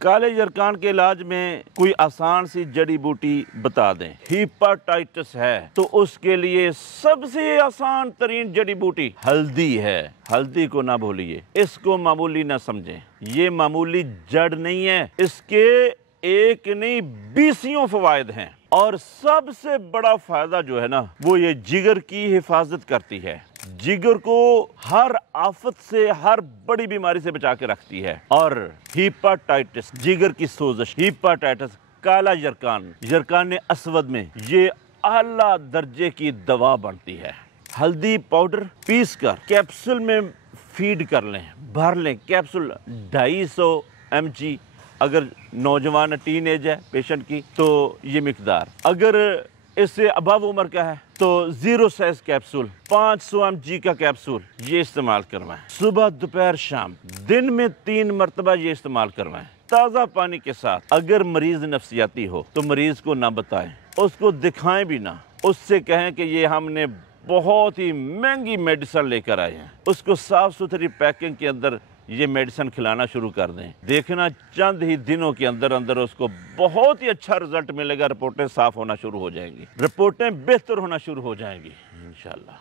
काले जरकान के इलाज में कोई आसान सी जड़ी बूटी बता दें। हीपाटाइटिस है तो उसके लिए सबसे आसान तरीन जड़ी बूटी हल्दी है। हल्दी को ना भूलिए, इसको मामूली ना समझें। ये मामूली जड़ नहीं है, इसके एक नहीं 20 फवायद हैं। और सबसे बड़ा फायदा जो है ना, वो ये जिगर की हिफाजत करती है। जिगर को हर आफत से, हर बड़ी बीमारी से बचा के रखती है। और हीपाटाइटिस, जिगर की सोजश, हीपाटाइटिस, काला जरकान, जरकान अस्वद में ये आला दर्जे की दवा बनती है। हल्दी पाउडर पीस कर कैप्सूल में फीड कर लें, भर लें। कैप्सूल 250 mg, अगर नौजवान टीन एज है पेशेंट की तो ये मिकदार। अगर इससे अबव उम्र का है तो 0 साइज कैप्सूल 500 mg का कैप्सूल ये इस्तेमाल करवाएं। सुबह दोपहर शाम दिन में 3 मरतबा ये इस्तेमाल करवाएं, ताज़ा पानी के साथ। अगर मरीज नफ्सियाती हो तो मरीज को ना बताएं, उसको दिखाएं भी ना। उससे कहें कि ये हमने बहुत ही महंगी मेडिसिन लेकर आए हैं। उसको साफ सुथरी पैकिंग के अंदर ये मेडिसिन खिलाना शुरू कर दें। देखना चंद ही दिनों के अंदर अंदर उसको बहुत ही अच्छा रिजल्ट मिलेगा। रिपोर्टें साफ होना शुरू हो जाएंगी, रिपोर्टें बेहतर होना शुरू हो जाएंगी इंशाल्लाह।